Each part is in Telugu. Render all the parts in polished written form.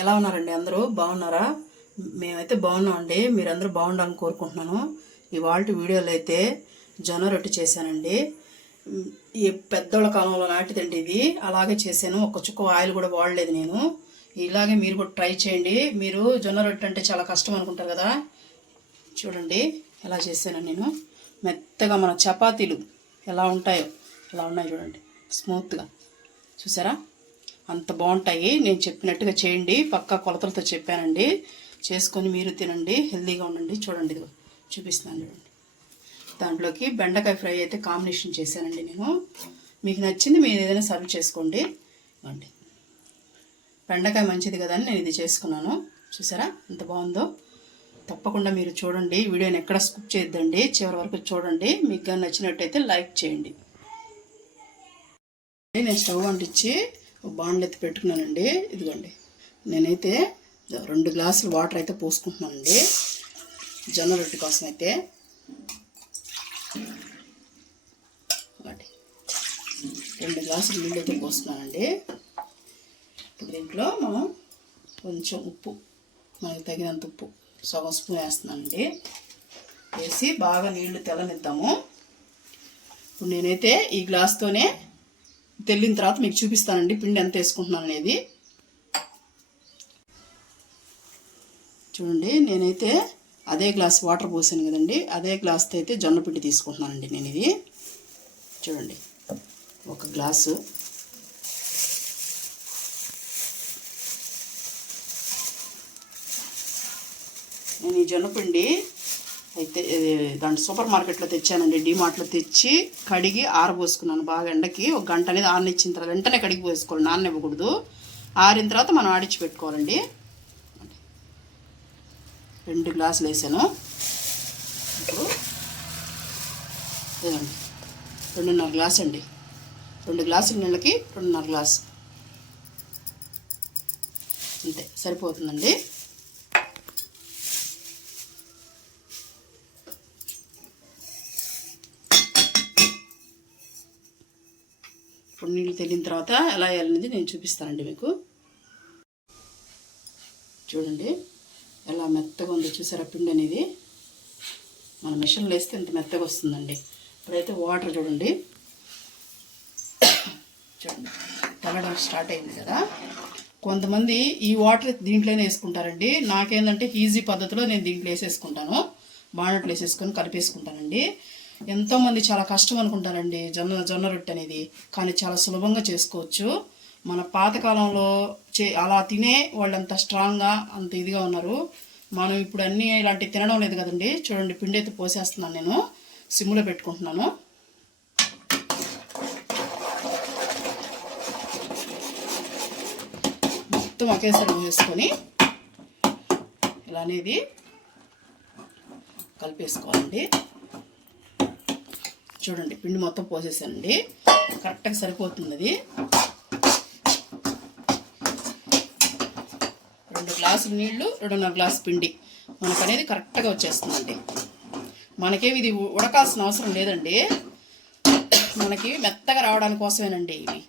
ఎలా ఉన్నారండి? అందరూ బాగున్నారా? మేమైతే బాగున్నామండి. మీరందరూ బాగుండాలని కోరుకుంటున్నాను. ఇవాళ వీడియోలో అయితే జొన్న రొట్టె చేశానండి. ఈ పెద్దోళ్ళ కాలంలో నాటిదండి ఇది. అలాగే చేశాను. ఒక చుక్క ఆయిల్ కూడా వాడలేదు నేను. ఇలాగే మీరు కూడా ట్రై చేయండి. మీరు జొన్న రొట్టె అంటే చాలా కష్టం అనుకుంటారు కదా. చూడండి ఎలా చేశాను నేను. మెత్తగా మన చపాతీలు ఎలా ఉంటాయో అలా ఉన్నాయి చూడండి, స్మూత్గా. చూసారా? అంత బాగుంటాయి. నేను చెప్పినట్టుగా చేయండి. పక్కా కొలతలతో చెప్పానండి. చేసుకొని మీరు తినండి, హెల్తీగా ఉండండి. చూడండి, ఇదిగో చూపిస్తున్నాను చూడండి. దాంట్లోకి బెండకాయ ఫ్రై అయితే కాంబినేషన్ చేశానండి నేను. మీకు నచ్చింది మీరు ఏదైనా సర్వ్ చేసుకోండి. అండి, బెండకాయ మంచిది కదా అని నేను ఇది చేసుకున్నాను. చూసారా ఎంత బాగుందో? తప్పకుండా మీరు చూడండి. వీడియోని ఎక్కడ స్కిప్ చేయొద్దండి, చివరి వరకు చూడండి. మీకు కానీ నచ్చినట్టయితే లైక్ చేయండి. నేను స్టవ్ అంటించి బాండ్లు ఎత్తి పెట్టుకున్నానండి. ఇదిగోండి, నేనైతే 2 గ్లాసులు వాటర్ అయితే పోసుకుంటున్నానండి జొన్న రొట్టె కోసం అయితే. 2 గ్లాసులు నీళ్ళు అయితే పోసుకున్నానండి. ఇప్పుడు దీంట్లో మనం కొంచెం ఉప్పు, మనకి తగినంత ఉప్పు సగం స్పూన్ వేస్తున్నానండి. వేసి బాగా నీళ్లు తెల్లనిద్దాము. ఇప్పుడు నేనైతే ఈ గ్లాస్తోనే తెల్లిన తర్వాత మీకు చూపిస్తానండి పిండి ఎంత వేసుకుంటున్నాను అనేది. చూడండి, నేనైతే అదే గ్లాస్ వాటర్ పోసాను కదండి, అదే గ్లాస్తో అయితే జొన్న పిండి తీసుకుంటున్నానండి నేను. ఇది చూడండి, 1 గ్లాసు. నేను ఈ జొన్న పిండి అయితే దాంట్లో సూపర్ మార్కెట్లో తెచ్చానండి, డీమార్ట్లో తెచ్చి కడిగి ఆరబోసుకున్నాను బాగా ఎండకి. 1 గంట అనేది ఆరనిచ్చిన తర్వాత వెంటనే కడిగి పోసుకోవాలి, నాననివ్వకూడదు. ఆరిన తర్వాత మనం ఆడిచి పెట్టుకోవాలండి. 2 గ్లాసులు వేసాను. ఇప్పుడు లేదండి, 2.5 గ్లాసు అండి. 2 గ్లాసుల నీళ్ళకి 2.5 గ్లాసు అంతే సరిపోతుందండి. ఇప్పుడు నీళ్ళు తెల్లిన తర్వాత ఎలా వేయాలనేది నేను చూపిస్తానండి మీకు. చూడండి ఎలా మెత్తగా ఉందో చూసారా పిండి అనేది. మన మిషన్లో వేస్తే ఇంత మెత్తగా వస్తుందండి. ఇప్పుడైతే వాటర్ చూడండి తెల్లడం స్టార్ట్ అయింది కదా. కొంతమంది ఈ వాటర్ దీంట్లోనే వేసుకుంటారండి. నాకేంటంటే ఈజీ పద్ధతిలో నేను దీంట్లో వేసేసుకుంటాను. బాణట్లు వేసేసుకొని కలిపేసుకుంటానండి. ఎంతోమంది చాలా కష్టం అనుకుంటారండి జొన్న రొట్టె అనేది, కానీ చాలా సులభంగా చేసుకోవచ్చు. మన పాతకాలంలో అలా తినే వాళ్ళు అంత స్ట్రాంగ్గా అంత ఇదిగా ఉన్నారు. మనం ఇప్పుడు అన్నీ ఇలాంటివి తినడం లేదు కదండి. చూడండి, పిండి అయితే పోసేస్తున్నాను నేను, సిమ్లో పెట్టుకుంటున్నాను. మొత్తం ఒకేసారి వేసుకొని ఇలా అనేది కలిపేసుకోవాలండి. చూడండి, పిండి మొత్తం పోసేసానండి, కరెక్ట్గా సరిపోతుంది అది. 2 గ్లాసులు నీళ్లు, 2.5 గ్లాసు పిండి మనకు అనేది కరెక్ట్గా వచ్చేస్తుందండి. మనకేమి ఇది ఉడకాల్సిన అవసరం లేదండి, మనకి మెత్తగా రావడానికి కోసమేనండి ఇవి.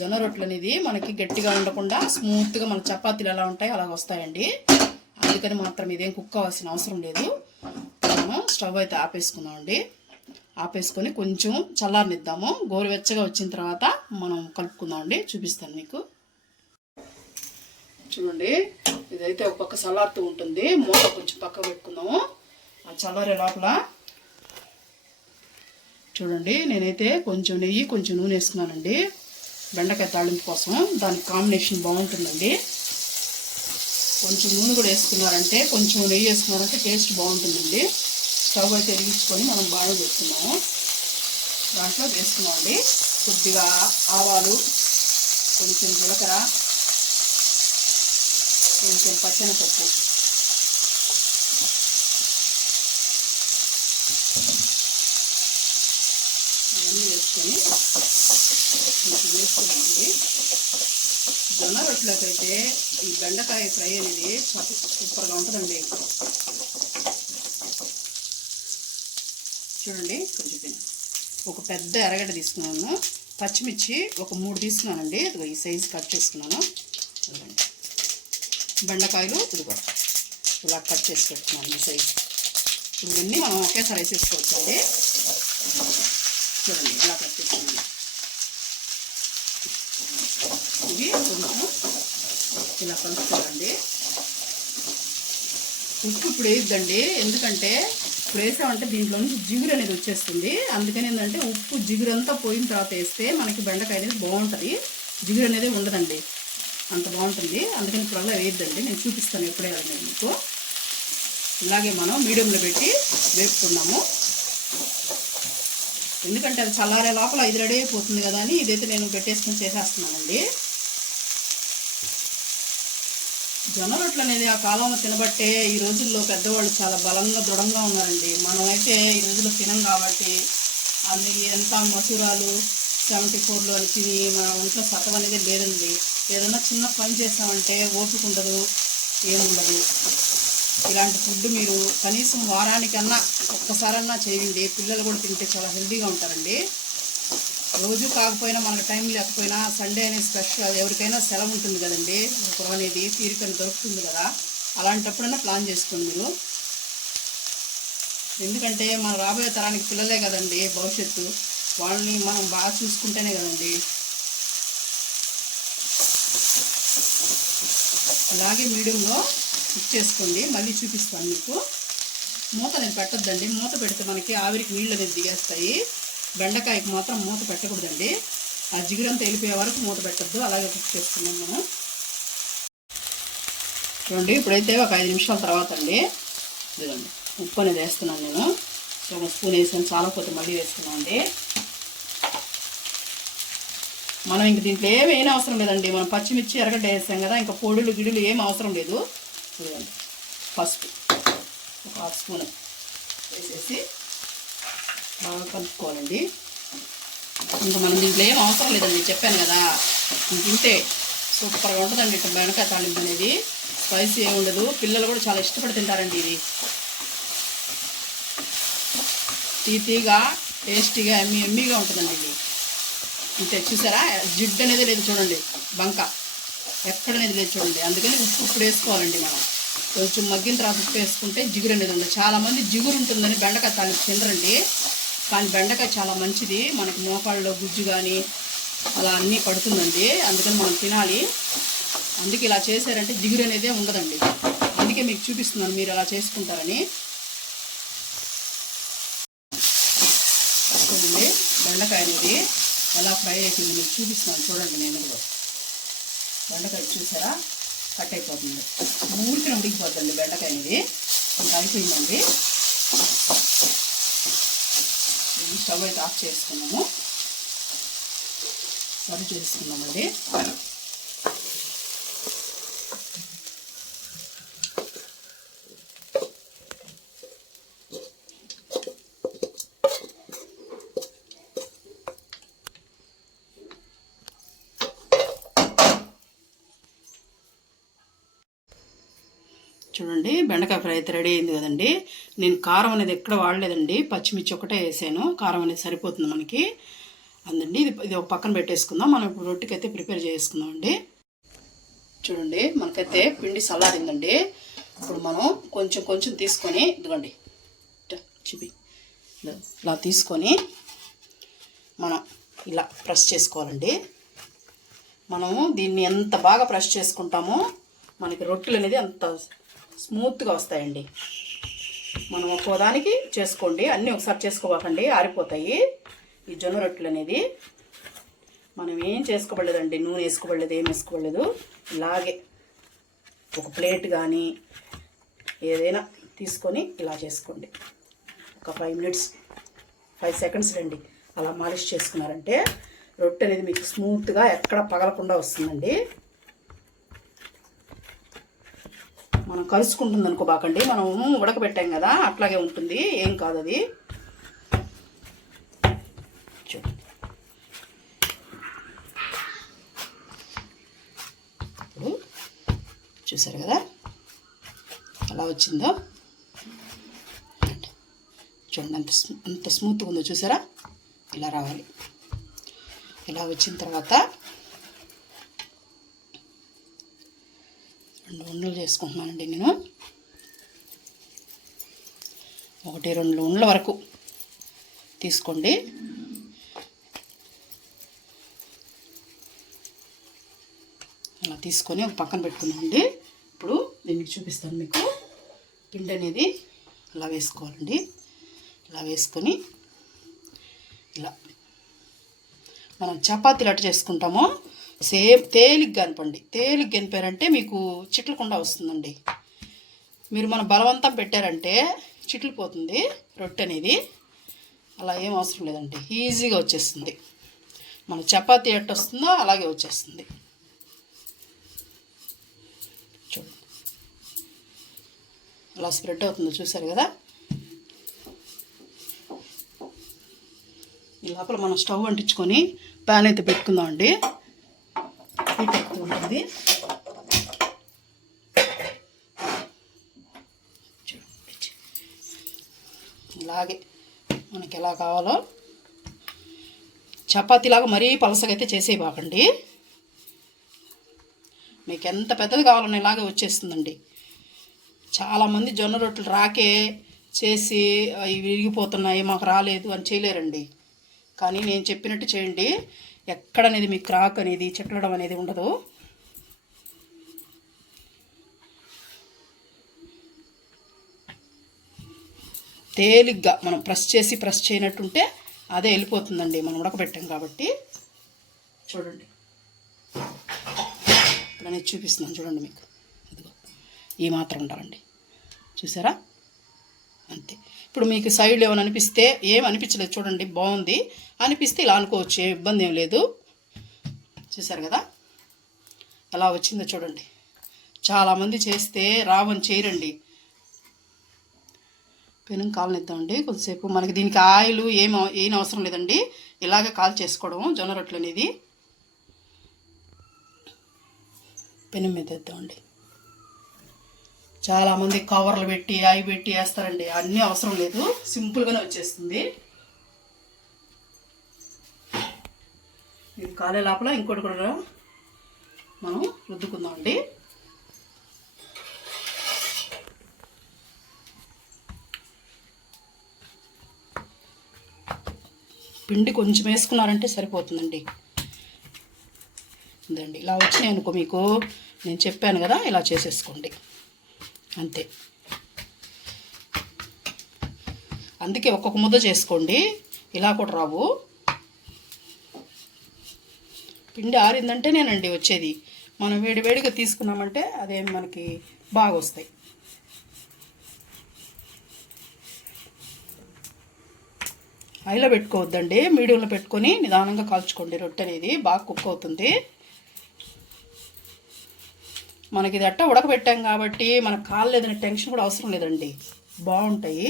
జొన్న రొట్టెలు అనేది మనకి గట్టిగా ఉండకుండా స్మూత్గా మన చపాతీలు ఎలా ఉంటాయో అలాగ వస్తాయండి. అందుకని మాత్రం ఇదేం కుక్ అవ్వాల్సిన అవసరం లేదు. మనం స్టవ్ అయితే ఆపేసుకుందామండి. ఆపేసుకొని కొంచెం చల్లారనిద్దాము. గోరువెచ్చగా వచ్చిన తర్వాత మనం కలుపుకుందామండి. చూపిస్తాను మీకు. చూడండి, ఇదైతే ఒక పక్క చల్లారుతూ ఉంటుంది. మూత కొంచెం పక్కకు పెట్టుకుందాము. ఆ చల్లారే లోపల చూడండి, నేనైతే కొంచెం నెయ్యి కొంచెం నూనె వేసుకున్నానండి బెండకాయ తాళింపు కోసం. దానికి కాంబినేషన్ బాగుంటుందండి. కొంచెం నూనె కూడా వేసుకున్నారంటే, కొంచెం నెయ్యి వేసుకున్నారంటే టేస్ట్ బాగుంటుందండి. స్టవ్ అయితే వెలిగించుకొని మనం బాగా పెట్టుకున్నాము. దాంట్లో వేసుకున్నామండి కొద్దిగా ఆవాలు, కొంచెం జీలకర్ర, కొంచెం పచ్చెనపప్పు, ఇవన్నీ వేసుకొని కొంచెం వేసుకున్నామండి. జొన్న రొట్టెలోకి అయితే ఈ బెండకాయ ఫ్రై అనేది సూపర్గా ఉంటుందండి. చూడండి, కొంచెం ఒక పెద్ద ఎర్రగడ్డ తీసుకున్నాను. పచ్చిమిర్చి ఒక 3 తీసుకున్నానండి. ఇదిగో ఈ సైజు కట్ చేసుకున్నాను. బెండకాయలు ఇదిగో ఇలా కట్ చేసి పెట్టుకున్నాను ఈ సైజు. ఇవన్నీ మనం ఒకేసారి వేసేసుకోవచ్చు అండి. చూడండి ఇలా కట్ చేసుకున్నాను. ఇవి కొంచెం ఇలా కలుపుకోవాలండి. ఉప్పు ఇప్పుడు వేయద్దండి, ఎందుకంటే ఇప్పుడు వేసామంటే దీంట్లో నుంచి జిగురు అనేది వచ్చేస్తుంది. అందుకని ఏంటంటే ఉప్పు జిగురు అంతా పోయిన తర్వాత వేస్తే మనకి బెండకాయ అనేది బాగుంటుంది. జిగురు అనేది ఉండదండి, అంత బాగుంటుంది. అందుకని ఇప్పుడల్లా వేయద్దండి, నేను చూపిస్తాను ఎప్పుడే అనేది మీకు. ఇలాగే మనం మీడియంలో పెట్టి వేపుకున్నాము, ఎందుకంటే అది చల్లారే లోపల ఇది రెడీ అయిపోతుంది కదా అని ఇదైతే నేను పెట్టేసుకొని చేసేస్తున్నానండి. జొన్న రొట్టెలు అనేది ఆ కాలంలో తినబట్టే ఈ రోజుల్లో పెద్దవాళ్ళు చాలా బలంగా దృఢంగా ఉన్నారండి. మనమైతే ఈ రోజుల్లో తినం కాబట్టి అందుకే ఎంత మసూరాలు 74లో అని తిని మన ఒంట్లో సత్వం అనేది లేదండి. ఏదన్నా చిన్న పని చేస్తామంటే ఓపిక ఉండదు, ఏముండదు. ఇలాంటి ఫుడ్ మీరు కనీసం వారానికన్నా ఒక్కసారన్నా చేయండి. పిల్లలు కూడా తింటే చాలా హెల్తీగా ఉంటారండి. రోజు కాకపోయినా మనకు టైం లేకపోయినా సండే అనేది స్పెషల్, ఎవరికైనా సెలవు ఉంటుంది కదండి, ఒక అనేది తీరికని దొరుకుతుంది కదా, అలాంటప్పుడైనా ప్లాన్ చేసుకోండి మీరు. ఎందుకంటే మన రాబోయే తరానికి పిల్లలే కదండి భవిష్యత్తు, వాళ్ళని మనం బాగా చూసుకుంటేనే కదండి. అలాగే మీడియంలో కుక్ చేసుకోండి. మళ్ళీ చూపిస్తాను మీకు. మూత అనేది పెట్టద్దండి, మూత పెడితే మనకి ఆవిరికి నీళ్ళు అనేది దిగేస్తాయి. బెండకాయకి మాత్రం మూత పెట్టకూడదండి, ఆ జిగురంతా వెళ్ళిపోయే వరకు మూత పెట్టద్దు. అలాగే కుక్ చేసుకున్నాం మనం. చూడండి ఇప్పుడైతే ఒక 5 నిమిషాల తర్వాత అండి ఇదండి ఉప్పు అనేది వేస్తున్నాను నేను. సో 1 స్పూన్ వేసాను, చాలా పోతే మళ్ళీ వేసుకున్నాం అండి. మనం ఇంక దీంట్లో ఏమీ అవసరం లేదండి, మనం పచ్చిమిర్చి ఎర్రగడ్డ వేసాం కదా, ఇంకా పొడులు గిడులు ఏం అవసరం లేదు. ఇదండి పసుపు ఒక 1/2 స్పూన్ వేసేసి బాగా కలుపుకోవాలండి. ఇంకా మనం దీంట్లో ఏం అవసరం లేదండి, చెప్పాను కదా. తింటే సూపర్గా ఉంటుందండి ఇట్లా బెండకాయ తాలింపు అనేది. స్పైసీ ఏమి ఉండదు, పిల్లలు కూడా చాలా ఇష్టపడి తింటారండి. ఇది తీగా టేస్టీగా ఎమ్మీగా ఉంటుందండి. ఇది ఇంతే, చూసారా జిడ్డు అనేది లేదు చూడండి, బంక ఎక్కడనేది లేదు చూడండి. అందుకని ఉప్పు ఇప్పుడు వేసుకోవాలండి. మనం కొంచెం మగ్గిన తర్వాత ఉప్పు వేసుకుంటే జిగురు అనేది ఉంది. చాలామంది జిగురు ఉంటుందని బెండకాయ తాలింపు తినరండి, కానీ బెండకాయ చాలా మంచిది. మనకి మోకాళ్ళలో గుజ్జు కానీ అలా అన్నీ పడుతుందండి, అందుకని మనం తినాలి. అందుకే ఇలా చేశారంటే జిగురు అనేదే ఉండదండి. అందుకే మీకు చూపిస్తున్నాను, మీరు అలా చేసుకుంటారని. చూడండి బెండకాయ అనేది ఎలా ఫ్రై అవుతుంది మీకు చూపిస్తున్నాను. చూడండి నేను కూడా బెండకాయ చూసారా కట్ అయిపోతుంది, ఊరికి ఉడికిపోతుంది బెండకాయ అనేది. ఇంకా అయిపోయిందండి. స్టవ్ అయితే ఆఫ్ చేసుకున్నాము, సర్వ్ చేసుకున్నామండి. చూడండి బెండకాయ ఫ్రై అయితే రెడీ అయింది కదండి. నేను కారం అనేది ఎక్కడ వాడలేదండి, పచ్చిమిర్చి ఒకటే వేసాను. కారం అనేది సరిపోతుంది మనకి. అందండి ఇది ఒక పక్కన పెట్టేసుకుందాం. మనం ఇప్పుడు రొట్టెకి అయితే ప్రిపేర్ చేసుకుందాం అండి. చూడండి మనకైతే పిండి చల్లారిందండి. ఇప్పుడు మనం కొంచెం కొంచెం తీసుకొని ఇదిగోండి చిపి ఇలా తీసుకొని మనం ఇలా ప్రెస్ చేసుకోవాలండి. మనము దీన్ని ఎంత బాగా ప్రెస్ చేసుకుంటామో మనకి రొట్టెలు అనేది అంత స్మూత్గా వస్తాయండి. మనం ఒక్కోదానికి చేసుకోండి, అన్నీ ఒకసారి చేసుకోవాకండి, ఆరిపోతాయి. ఈ జొన్న రొట్టెలు అనేది మనం ఏం చేసుకోబడలేదండి, నూనె వేసుకోబడలేదు, ఏం వేసుకోబడలేదు. ఇలాగే ఒక ప్లేట్ కానీ ఏదైనా తీసుకొని ఇలా చేసుకోండి. ఒక 5 సెకండ్స్ రండి అలా మాలిష్ చేసుకున్నారంటే రొట్టె అనేది మీకు స్మూత్గా ఎక్కడ పగలకుండా వస్తుందండి. మనం కలుసుకుంటుంది అనుకోబాకండి, మనం ఉడకబెట్టాం కదా అట్లాగే ఉంటుంది, ఏం కాదు అది. చూడండి ఇప్పుడు చూసారు కదా ఎలా వచ్చిందో. చూడండి ఎంత స్మూత్గా ఉందో చూసారా, ఇలా రావాలి. ఇలా వచ్చిన తర్వాత 2 ఉండలు చేసుకుంటున్నానండి నేను. 1-2 ఉండల వరకు తీసుకోండి. అలా తీసుకొని ఒక పక్కన పెట్టుకున్నామండి. ఇప్పుడు దీనికి చూపిస్తాను మీకు. పిండి అనేది ఇలా వేసుకోవాలండి. ఇలా వేసుకొని ఇలా మనం చపాతీలు అట్ట చేసుకుంటామో సేమ్ తేలిగ్గా అనపండి. తేలిగ్గా అనిపారంటే మీకు చిట్లకుండా వస్తుందండి. మీరు మన బలవంతం పెట్టారంటే చిట్లిపోతుంది రొట్టె అనేది. అలా ఏం అవసరం లేదండి, ఈజీగా వచ్చేస్తుంది. మన చపాతీ ఎట్ట వస్తుందో అలాగే వచ్చేస్తుంది. చూడండి అలా స్ప్రెడ్ అవుతుందో చూసారు కదా. ఈ లోపల మనం స్టవ్ అంటించుకొని ప్యాన్ అయితే పెట్టుకుందామండి. హీట్ ఎక్కుతూ ఉంటుంది. ఇలాగే మనకి ఎలా కావాలో చపాతీలాగా మరీ పలసగా అయితే చేసేయబాకండి. మీకు ఎంత పెద్దది కావాలన్నా ఇలాగే వచ్చేస్తుందండి. చాలామంది జొన్న రొట్టెలు రాకే చేసి ఇవి విరిగిపోతున్నాయి మాకు రాలేదు అని చేయలేరండి. కానీ నేను చెప్పినట్టు చేయండి. ఎక్కడనేది మీకు క్రాక్ అనేది చెట్లడం అనేది ఉండదు. తేలిగ్గా మనం ప్రెస్ చేయనట్టుంటే అదే వెళ్ళిపోతుందండి. మనం ఉడకబెట్టాం కాబట్టి. చూడండి ఇప్పుడు అనేది చూపిస్తున్నాను చూడండి మీకు. ఇదిగో ఈ మాత్రం ఉండాలండి. చూసారా, అంతే. ఇప్పుడు మీకు సైడ్లో ఏమైనా అనిపిస్తే ఏం అనిపించలేదు చూడండి, బాగుంది అనిపిస్తే ఇలా అనుకోవచ్చు, ఏ ఇబ్బంది ఏం లేదు. చూసారు కదా ఎలా వచ్చిందో చూడండి. చాలామంది చేస్తే రావని చేయరండి. పెనం కాలనిద్దామండి కొద్దిసేపు. మనకి దీనికి ఆయిల్ ఏం అవసరం లేదండి. ఇలాగే కాల్ చేసుకోవడం జొన్న రొట్టెలు అనేది. పెనం మీద వేద్దామండి. చాలామంది కవర్లు పెట్టి అవి పెట్టి వేస్తారండి. అన్నీ అవసరం లేదు, సింపుల్గానే వచ్చేస్తుంది. ఇది కాలే లోపల ఇంకోటి కూడా మనం రుద్దుకుందామండి. పిండి కొంచెం వేసుకున్నారంటే సరిపోతుందండి. ఇదండి ఇలా వచ్చినాయి అనుకో, మీకు నేను చెప్పాను కదా, ఇలా చేసేసుకోండి అంతే. అందుకే ఒక్కొక్క ముద్ద చేసుకోండి, ఇలా కూడా రావు. పిండి ఆరిందంటేనేనండి వచ్చేది. మనం వేడివేడిగా తీసుకున్నామంటే అదేం మనకి బాగా వస్తాయి. హైలో పెట్టుకోవద్దండి, మీడియంలో పెట్టుకొని నిదానంగా కాల్చుకోండి. రొట్టె అనేది బాగా కుక్ అవుతుంది. మనకి ఇది అట్ట ఉడకబెట్టాం కాబట్టి మనకు కాలేదనే టెన్షన్ కూడా అవసరం లేదండి, బాగుంటాయి.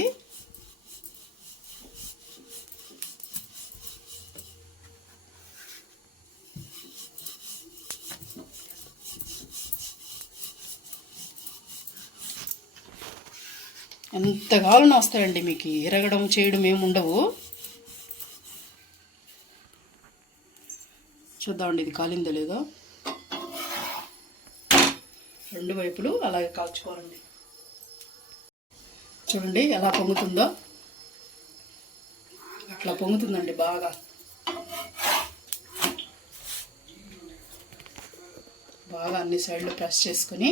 ఎంత కావాలన్నా వస్తాయండి మీకు, ఎరగడం చేయడం ఏమి ఉండవు. చూద్దామండి ఇది కాలిందో లేదో. 2 వైపులు అలాగే కాల్చుకోవాలండి. చూడండి ఎలా పొంగుతుందో, అట్లా పొంగుతుందండి బాగా. బాగా అన్ని సైడ్లు ప్రెస్ చేసుకొని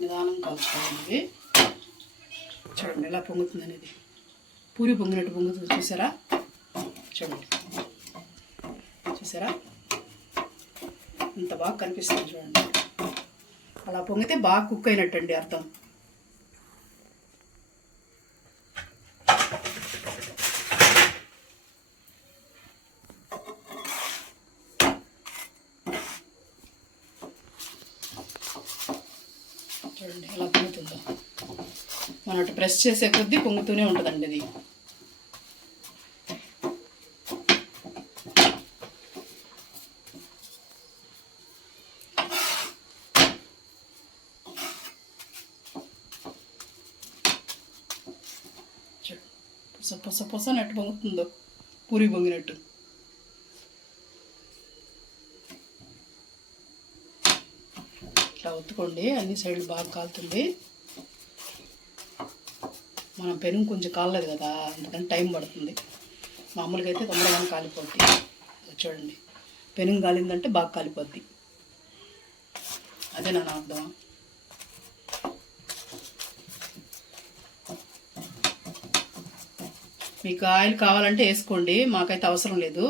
నిదానం కాల్చుకోవాలి. చూడండి ఎలా పొంగుతుంది అనేది, పూరి పొంగినట్టు పొంగుతుంది. చూసారా, చూడండి చూసారా ఇంత బాగా కనిపిస్తుంది. చూడండి అలా పొంగితే బాగా కుక్ అయినట్టు అండి అర్థం. చూడండి ఎలా పొంగుతుందో. మనం అటు ప్రెస్ చేసే కొద్దీ పొంగుతూనే ఉంటుందండి అది. పొస పొస నెట్టు పొంగుతుందో పూరి పొంగినట్టు. ఇట్లా ఒత్తుకోండి, అన్ని సైడ్లు బాగా కాలుతుంది. మనం పెరుగు కొంచెం కాలలేదు కదా, అందుకని టైం పడుతుంది. మామూలుగా అయితే తొందరగా కాలిపోద్ది. చూడండి, పెరుగు కాలిందంటే బాగా కాలిపోద్ది, అదే నా అర్థం. మీకు ఆయిల్ కావాలంటే వేసుకోండి, మాకైతే అవసరం లేదు.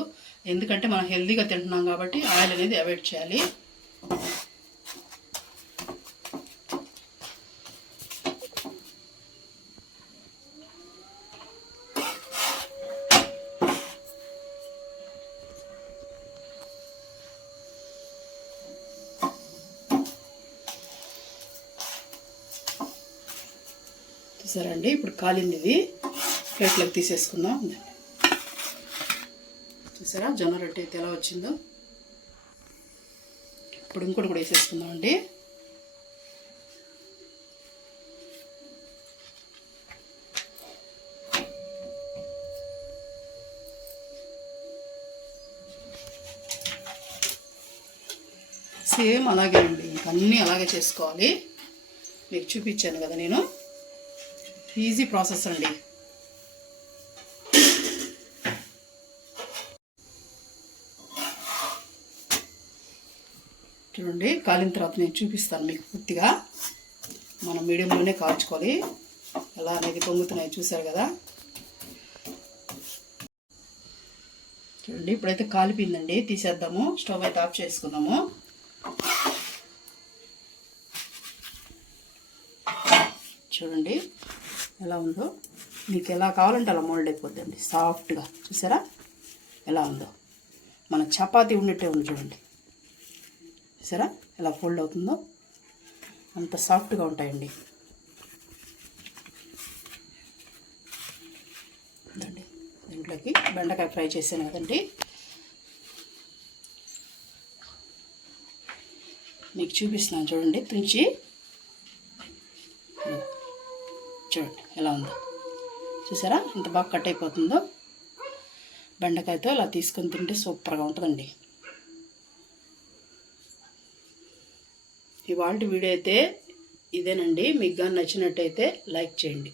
ఎందుకంటే మనం హెల్తీగా తింటున్నాం కాబట్టి ఆయిల్ అనేది అవాయిడ్ చేయాలి. చూసారండి, ఇప్పుడు కాలింది. ఇది ప్లేట్లోకి తీసేసుకుందాం. చూసారా జొన్న రొట్టె అయితే ఎలా వచ్చిందో. ఇప్పుడు ఇంకోటి కూడా వేసేసుకుందాం అండి. సేమ్ అలాగే అండి, ఇంక అన్నీ అలాగే చేసుకోవాలి. మీకు చూపించాను కదా నేను, ఈజీ ప్రాసెస్ అండి. చూడండి, కాలిన తర్వాత నేను చూపిస్తాను మీకు పూర్తిగా. మనం మీడియంలోనే కాల్చుకోవాలి. ఎలా అనేది పొంగుతున్నాయి చూసారు కదా. చూడండి, ఇప్పుడైతే కాలిపోయిందండి, తీసేద్దాము. స్టవ్ అయితే ఆఫ్ చేసుకుందాము. చూడండి ఎలా ఉందో. మీకు ఎలా కావాలంటే అలా మోల్డ్ అయిపోద్దండి, సాఫ్ట్గా. చూసారా ఎలా ఉందో, మన చపాతీ ఉన్నట్టే ఉంది. చూడండి, చూసారా ఎలా ఫోల్డ్ అవుతుందో, అంత సాఫ్ట్గా ఉంటాయండి. దీంట్లోకి బెండకాయ ఫ్రై చేసాను కదండి, మీకు చూపిస్తున్నాను. చూడండి, తుంచి చూడండి ఎలా ఉందో. చూసారా ఎంత బాగా కట్ అయిపోతుందో. బెండకాయతో ఇలా తీసుకొని తింటే సూపర్గా ఉంటుందండి. ఇవాళ వీడియో అయితే ఇదేనండి. మీకు కానీ నచ్చినట్టయితే లైక్ చేయండి.